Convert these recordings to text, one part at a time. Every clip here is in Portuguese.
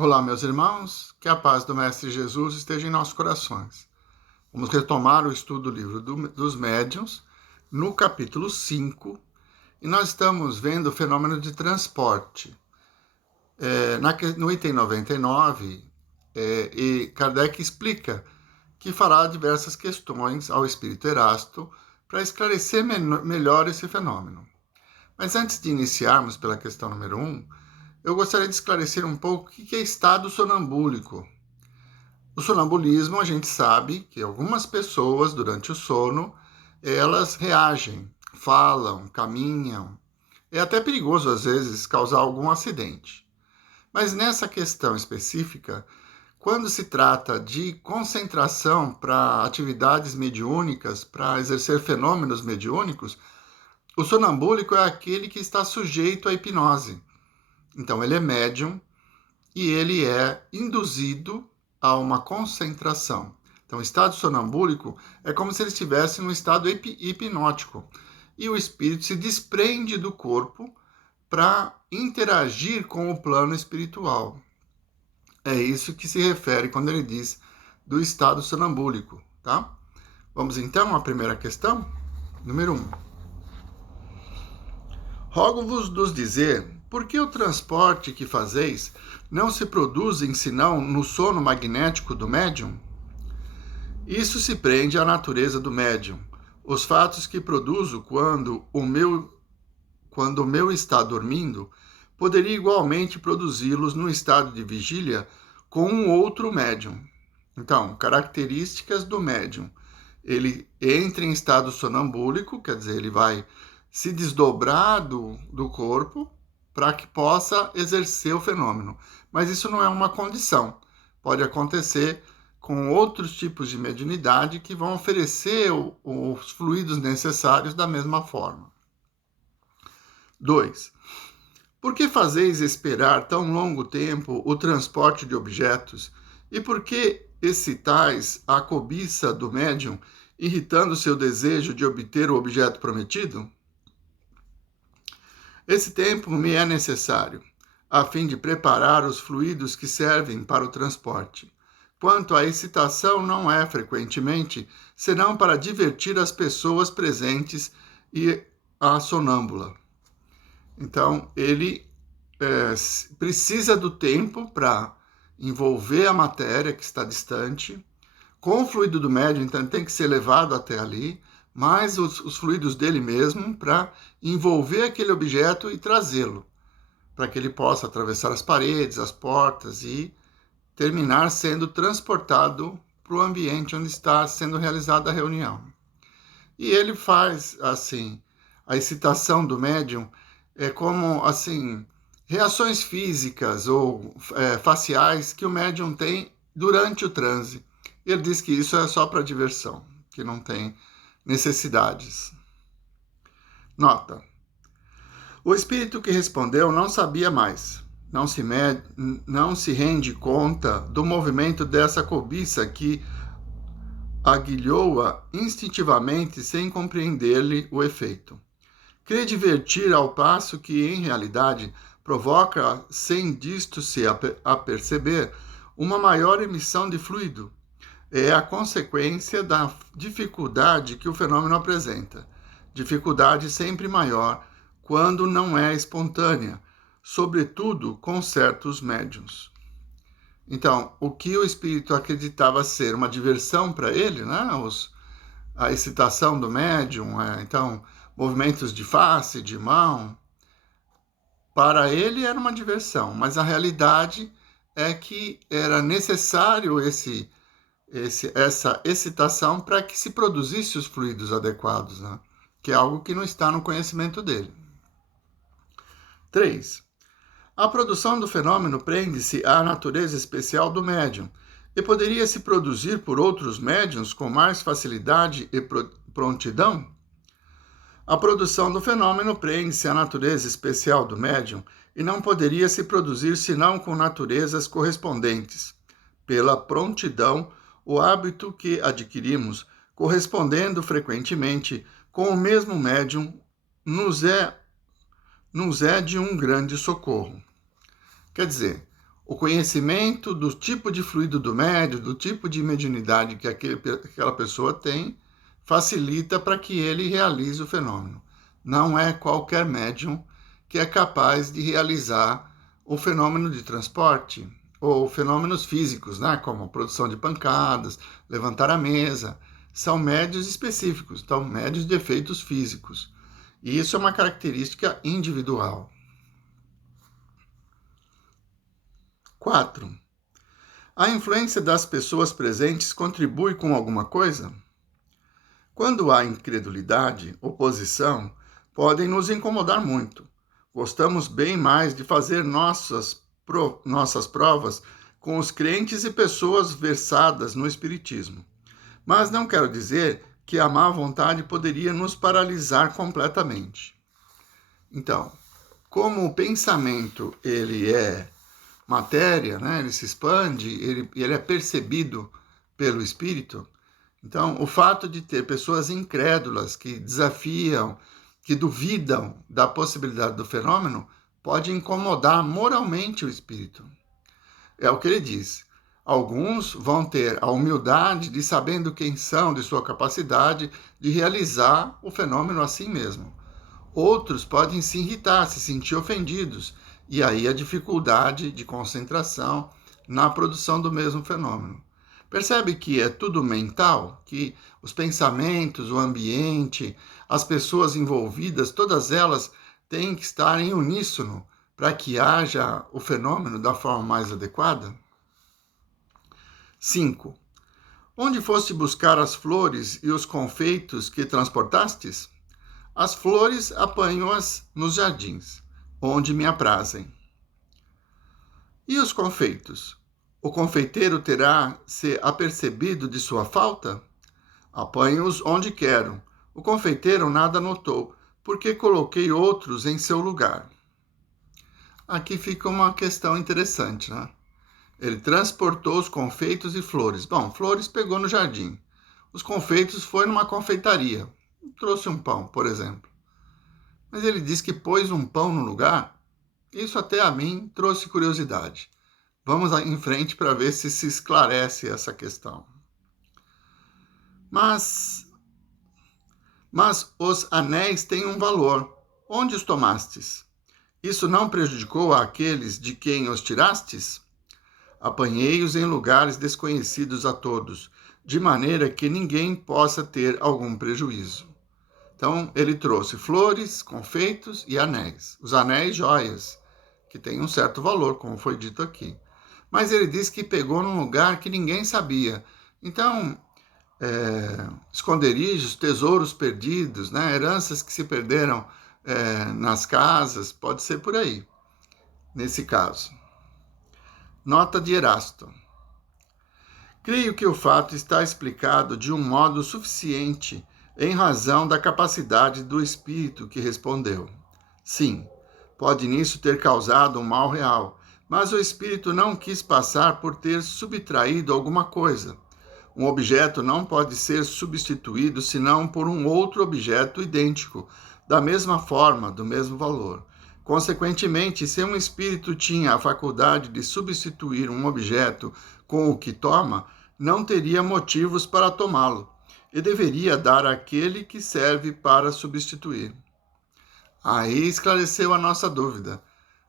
Olá, meus irmãos, que a paz do Mestre Jesus esteja em nossos corações. Vamos retomar o estudo do livro dos médiuns, no capítulo 5, e nós estamos vendo o fenômeno de transporte. No item 99, e Kardec explica que fará diversas questões ao espírito Erasto para esclarecer melhor esse fenômeno. Mas antes de iniciarmos pela questão número 1, eu gostaria de esclarecer um pouco o que é estado sonambúlico. O sonambulismo, a gente sabe que algumas pessoas, durante o sono, elas reagem, falam, caminham. É até perigoso, às vezes, causar algum acidente. Mas nessa questão específica, quando se trata de concentração para atividades mediúnicas, para exercer fenômenos mediúnicos, o sonambúlico é aquele que está sujeito à hipnose. Então, ele é médium e ele é induzido a uma concentração. Então, o estado sonambúlico é como se ele estivesse num estado hipnótico. E o espírito se desprende do corpo para interagir com o plano espiritual. É isso que se refere quando ele diz do estado sonambúlico, tá? Vamos então à primeira questão, número 1. Rogo-vos dos dizer, por que o transporte que fazeis não se produzem senão no sono magnético do médium? Isso se prende à natureza do médium. Os fatos que produzo quando o meu está dormindo, poderia igualmente produzi-los no estado de vigília com um outro médium. Então, características do médium. Ele entra em estado sonambúlico, quer dizer, ele vai se desdobrar do corpo para que possa exercer o fenômeno. Mas isso não é uma condição. Pode acontecer com outros tipos de mediunidade que vão oferecer os fluidos necessários da mesma forma. 2. Por que fazeis esperar tão longo tempo o transporte de objetos? E por que excitais a cobiça do médium, irritando seu desejo de obter o objeto prometido? Esse tempo me é necessário, a fim de preparar os fluidos que servem para o transporte. Quanto à excitação, não é frequentemente, senão para divertir as pessoas presentes e a sonâmbula. Então, ele precisa do tempo para envolver a matéria que está distante, com o fluido do médium, então tem que ser levado até ali, mais os fluidos dele mesmo para envolver aquele objeto e trazê-lo, para que ele possa atravessar as paredes, as portas e terminar sendo transportado para o ambiente onde está sendo realizada a reunião. E ele faz, assim, a excitação do médium é como, assim, reações físicas ou faciais que o médium tem durante o transe. Ele diz que isso é só para diversão, que não tem necessidades. Nota. O espírito que respondeu não sabia mais. Não se rende conta do movimento dessa cobiça que aguilhou-a instintivamente sem compreender-lhe o efeito. Crê divertir ao passo que, em realidade, provoca, sem disto se aperceber, uma maior emissão de fluido. É a consequência da dificuldade que o fenômeno apresenta. Dificuldade sempre maior quando não é espontânea, sobretudo com certos médiuns. Então, o que o espírito acreditava ser uma diversão para ele, né? A excitação do médium, então, movimentos de face, de mão, para ele era uma diversão, mas a realidade é que era necessário essa excitação para que se produzisse os fluidos adequados, né? Que é algo que não está no conhecimento dele. 3. A produção do fenômeno prende-se à natureza especial do médium e poderia se produzir por outros médiuns com mais facilidade e prontidão? A produção do fenômeno prende-se à natureza especial do médium e não poderia se produzir senão com naturezas correspondentes, pela prontidão, o hábito que adquirimos, correspondendo frequentemente com o mesmo médium, nos é de um grande socorro. Quer dizer, O conhecimento do tipo de fluido do médium, do tipo de mediunidade que aquela pessoa tem, facilita para que ele realize o fenômeno. Não é qualquer médium que é capaz de realizar o fenômeno de transporte ou fenômenos físicos, né, como a produção de pancadas, levantar a mesa. São médios específicos, então médios de efeitos físicos. E isso é uma característica individual. 4. A influência das pessoas presentes contribui com alguma coisa? Quando há incredulidade, oposição, podem nos incomodar muito. Gostamos bem mais de fazer nossas provas com os crentes e pessoas versadas no Espiritismo. Mas não quero dizer que a má vontade poderia nos paralisar completamente. Então, como o pensamento ele é matéria, né? Ele se expande, ele é percebido pelo espírito. Então, o fato de ter pessoas incrédulas que desafiam, que duvidam da possibilidade do fenômeno, pode incomodar moralmente o espírito. É o que ele diz. Alguns vão ter a humildade de, sabendo quem são, de sua capacidade de realizar o fenômeno assim mesmo. Outros podem se irritar, se sentir ofendidos, e aí a dificuldade de concentração na produção do mesmo fenômeno. Percebe que é tudo mental, que os pensamentos, o ambiente, as pessoas envolvidas, todas elas têm que estar em uníssono para que haja o fenômeno da forma mais adequada? 5. Onde foste buscar as flores e os confeitos que transportastes? As flores apanho-as nos jardins, onde me aprazem. E os confeitos? O confeiteiro terá se apercebido de sua falta? Apanho-os onde quero. O confeiteiro nada notou, porque coloquei outros em seu lugar. Aqui fica uma questão interessante, né? Ele transportou os confeitos e flores. Bom, flores pegou no jardim. Os confeitos foi numa confeitaria. Trouxe um pão, por exemplo. Mas ele diz que pôs um pão no lugar. Isso até a mim trouxe curiosidade. Vamos em frente para ver se esclarece essa questão. Mas os anéis têm um valor. Onde os tomastes? Isso não prejudicou àqueles de quem os tirastes? Apanhei-os em lugares desconhecidos a todos, de maneira que ninguém possa ter algum prejuízo. Então, ele trouxe flores, confeitos e anéis. Os anéis, joias, que têm um certo valor, como foi dito aqui. Mas ele disse que pegou num lugar que ninguém sabia. Então, esconderijos, tesouros perdidos, né? Heranças que se perderam nas casas, pode ser por aí, nesse caso. Nota de Erasto. Creio que o fato está explicado de um modo suficiente em razão da capacidade do espírito que respondeu. Sim, pode nisso ter causado um mal real, mas o espírito não quis passar por ter subtraído alguma coisa. Um objeto não pode ser substituído senão por um outro objeto idêntico, da mesma forma, do mesmo valor. Consequentemente, se um espírito tinha a faculdade de substituir um objeto com o que toma, não teria motivos para tomá-lo, e deveria dar àquele que serve para substituir. Aí esclareceu a nossa dúvida.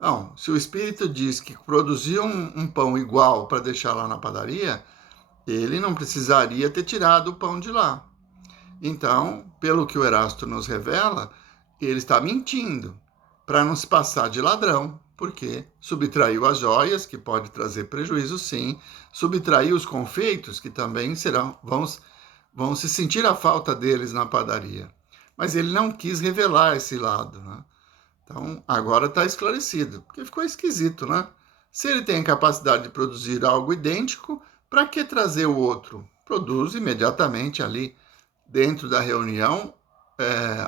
Não, se o espírito diz que produziu um pão igual para deixar lá na padaria, ele não precisaria ter tirado o pão de lá. Então, pelo que o Erasto nos revela, ele está mentindo para não se passar de ladrão, porque subtraiu as joias, que pode trazer prejuízo sim, subtraiu os confeitos, que também vão se sentir a falta deles na padaria. Mas ele não quis revelar esse lado, né? Então, agora está esclarecido, porque ficou esquisito, né? Se ele tem a capacidade de produzir algo idêntico, para que trazer o outro? Produz imediatamente ali, dentro da reunião,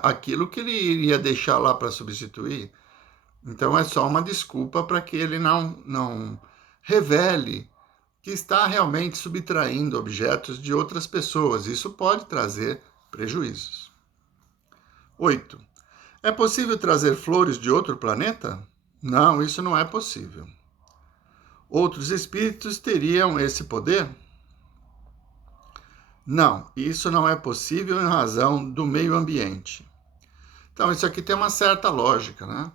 aquilo que ele iria deixar lá para substituir. Então é só uma desculpa para que ele não revele que está realmente subtraindo objetos de outras pessoas. Isso pode trazer prejuízos. 8. É possível trazer flores de outro planeta? Não, isso não é possível. Outros espíritos teriam esse poder? Não, isso não é possível em razão do meio ambiente. Então, isso aqui tem uma certa lógica, né?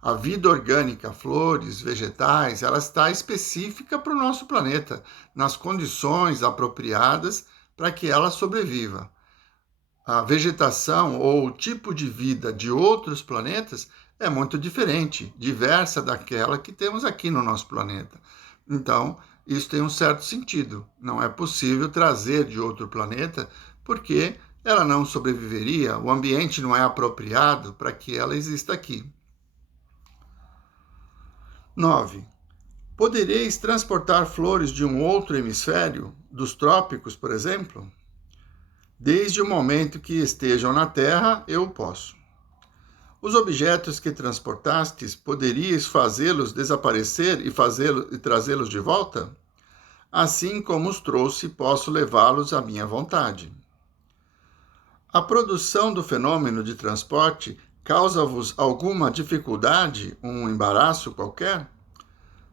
A vida orgânica, flores, vegetais, ela está específica para o nosso planeta, nas condições apropriadas para que ela sobreviva. A vegetação ou o tipo de vida de outros planetas é muito diferente, diversa daquela que temos aqui no nosso planeta. Então, isso tem um certo sentido. Não é possível trazer de outro planeta porque ela não sobreviveria, o ambiente não é apropriado para que ela exista aqui. 9. Podereis transportar flores de um outro hemisfério, dos trópicos, por exemplo? Desde o momento que estejam na Terra, eu posso. Os objetos que transportastes, poderias fazê-los desaparecer e trazê-los de volta? Assim como os trouxe, posso levá-los à minha vontade. A produção do fenômeno de transporte causa-vos alguma dificuldade, um embaraço qualquer?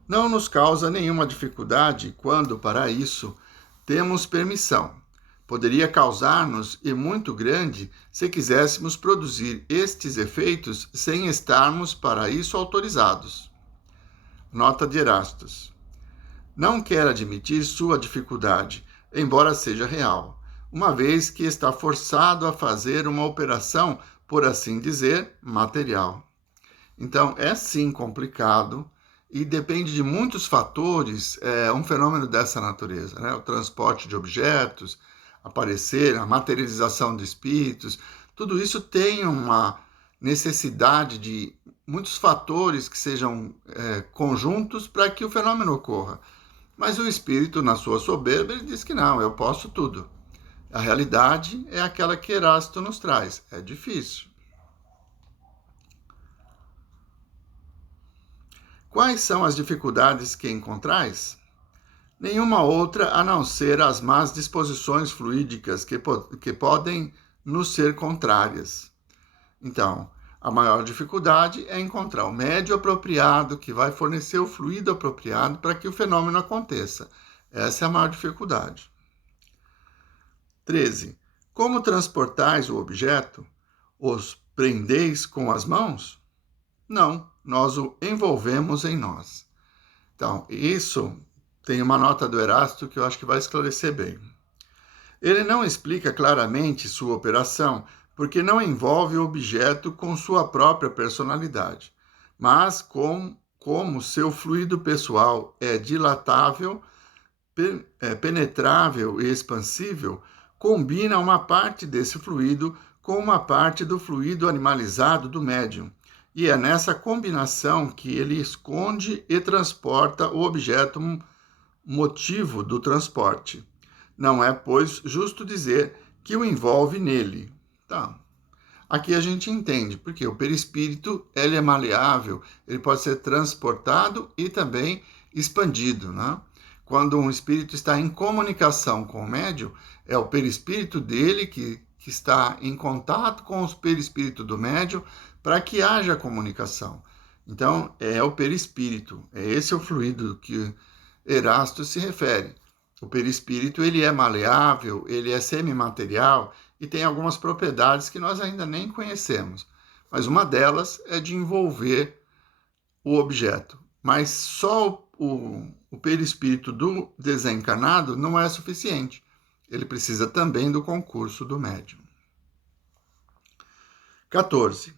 Não nos causa nenhuma dificuldade quando, para isso, temos permissão. Poderia causar-nos, e muito grande, se quiséssemos produzir estes efeitos sem estarmos para isso autorizados. Nota de Erastus. Não quer admitir sua dificuldade, embora seja real, uma vez que está forçado a fazer uma operação, por assim dizer, material. Então, é sim complicado e depende de muitos fatores, um fenômeno dessa natureza, né? O transporte de objetos, aparecer, a materialização de espíritos, tudo isso tem uma necessidade de muitos fatores que sejam conjuntos para que o fenômeno ocorra. Mas o espírito, na sua soberba, ele diz que não, eu posso tudo. A realidade é aquela que Erasto nos traz. É difícil. Quais são as dificuldades que encontrais? Nenhuma outra a não ser as más disposições fluídicas que podem nos ser contrárias. Então, a maior dificuldade é encontrar o médio apropriado que vai fornecer o fluido apropriado para que o fenômeno aconteça. Essa é a maior dificuldade. 13. Como transportais o objeto? Os prendeis com as mãos? Não, nós o envolvemos em nós. Então, isso tem uma nota do Erasto que eu acho que vai esclarecer bem. Ele não explica claramente sua operação, porque não envolve o objeto com sua própria personalidade, mas como seu fluido pessoal é dilatável, penetrável e expansível, combina uma parte desse fluido com uma parte do fluido animalizado do médium, e é nessa combinação que ele esconde e transporta o objeto motivo do transporte. Não é, pois, justo dizer que o envolve nele. Tá. Aqui a gente entende, porque o perispírito ele é maleável, ele pode ser transportado e também expandido, né? Quando um espírito está em comunicação com o médium, é o perispírito dele que está em contato com o perispírito do médium para que haja comunicação. Então, é o perispírito, é esse o fluido que Erasto se refere. O perispírito ele é maleável, ele é semimaterial e tem algumas propriedades que nós ainda nem conhecemos. Mas uma delas é de envolver o objeto. Mas só o perispírito do desencarnado não é suficiente. Ele precisa também do concurso do médium. 14.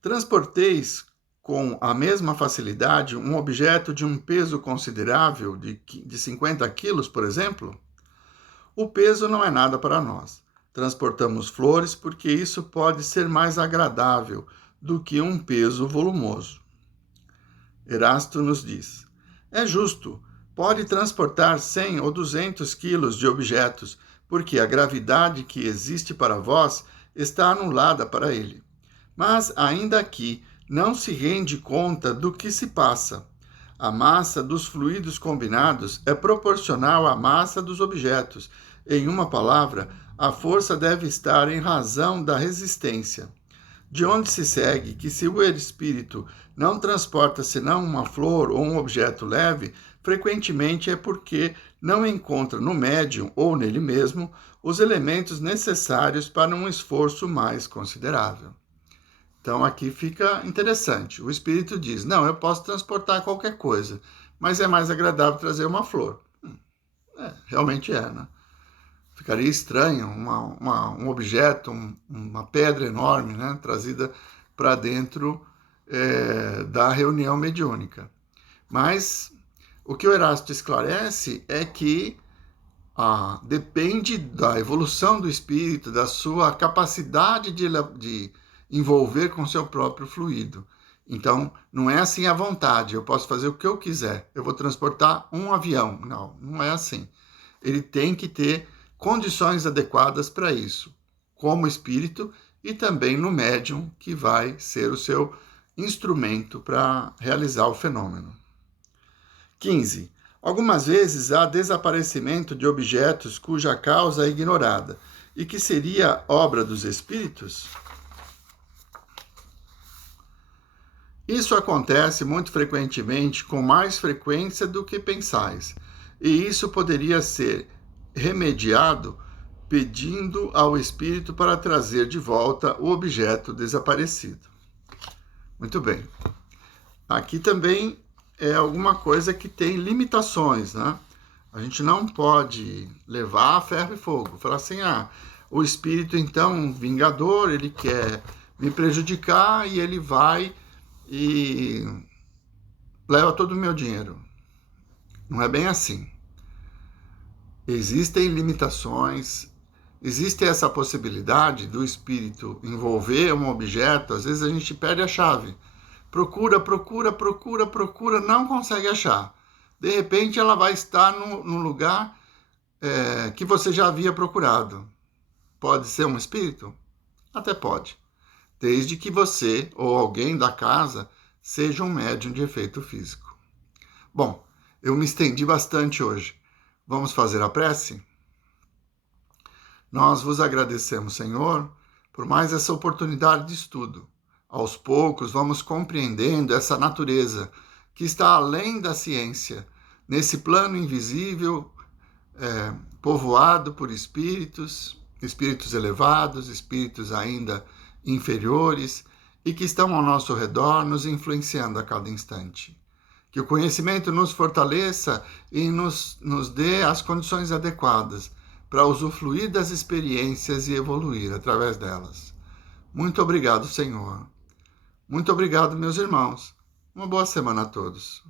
Transporteis com a mesma facilidade um objeto de um peso considerável, de 50 quilos, por exemplo? O peso não é nada para nós. Transportamos flores porque isso pode ser mais agradável do que um peso volumoso. Erasto nos diz: é justo, pode transportar 100 ou 200 quilos de objetos, porque a gravidade que existe para vós está anulada para ele. Mas ainda aqui não se rende conta do que se passa. A massa dos fluidos combinados é proporcional à massa dos objetos. Em uma palavra, a força deve estar em razão da resistência. De onde se segue que se o espírito não transporta senão uma flor ou um objeto leve, frequentemente é porque não encontra no médium ou nele mesmo os elementos necessários para um esforço mais considerável. Então aqui fica interessante. O espírito diz: não, eu posso transportar qualquer coisa, mas é mais agradável trazer uma flor. Realmente é, né? Ficaria estranho um objeto, uma pedra enorme, né, trazida para dentro da reunião mediúnica. Mas o que o Erasto esclarece é que depende da evolução do espírito, da sua capacidade de envolver com seu próprio fluido. Então, não é assim à vontade, eu posso fazer o que eu quiser, eu vou transportar um avião. Não, não é assim. Ele tem que ter condições adequadas para isso, como espírito e também no médium, que vai ser o seu instrumento para realizar o fenômeno. 15. Algumas vezes há desaparecimento de objetos cuja causa é ignorada e que seria obra dos espíritos. Isso acontece muito frequentemente, com mais frequência do que pensais, e isso poderia ser remediado pedindo ao espírito para trazer de volta o objeto desaparecido. Muito bem. Aqui também é alguma coisa que tem limitações, né? A gente não pode levar a ferro e fogo. Falar assim, o espírito, então, vingador, ele quer me prejudicar e ele vai e leva todo o meu dinheiro. Não é bem assim. Existem limitações, existe essa possibilidade do espírito envolver um objeto, às vezes a gente perde a chave. Procura, não consegue achar. De repente ela vai estar no lugar que você já havia procurado. Pode ser um espírito? Até pode. Desde que você ou alguém da casa seja um médium de efeito físico. Bom, eu me estendi bastante hoje. Vamos fazer a prece? Nós vos agradecemos, Senhor, por mais essa oportunidade de estudo. Aos poucos vamos compreendendo essa natureza que está além da ciência, nesse plano invisível, povoado por espíritos elevados, espíritos ainda inferiores, e que estão ao nosso redor, nos influenciando a cada instante. Que o conhecimento nos fortaleça e nos dê as condições adequadas para usufruir das experiências e evoluir através delas. Muito obrigado, Senhor. Muito obrigado, meus irmãos. Uma boa semana a todos.